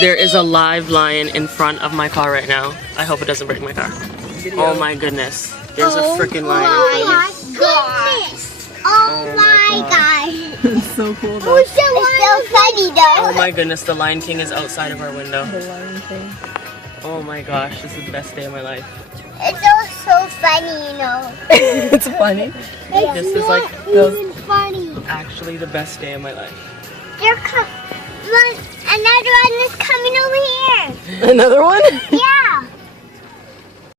There is a live lion in front of my car right now. I hope it doesn't break my car. Oh my goodness. There's a freaking lion in front of me. Oh my god. It's so cool though. It's so funny though. Oh my goodness, the Lion King is outside of our window. The Lion King. Oh my gosh, this is the best day of my life. It's so funny, you know. It's funny. This is like Even funny. actually the best day of my life. Another one is coming over here. Another one? Yeah.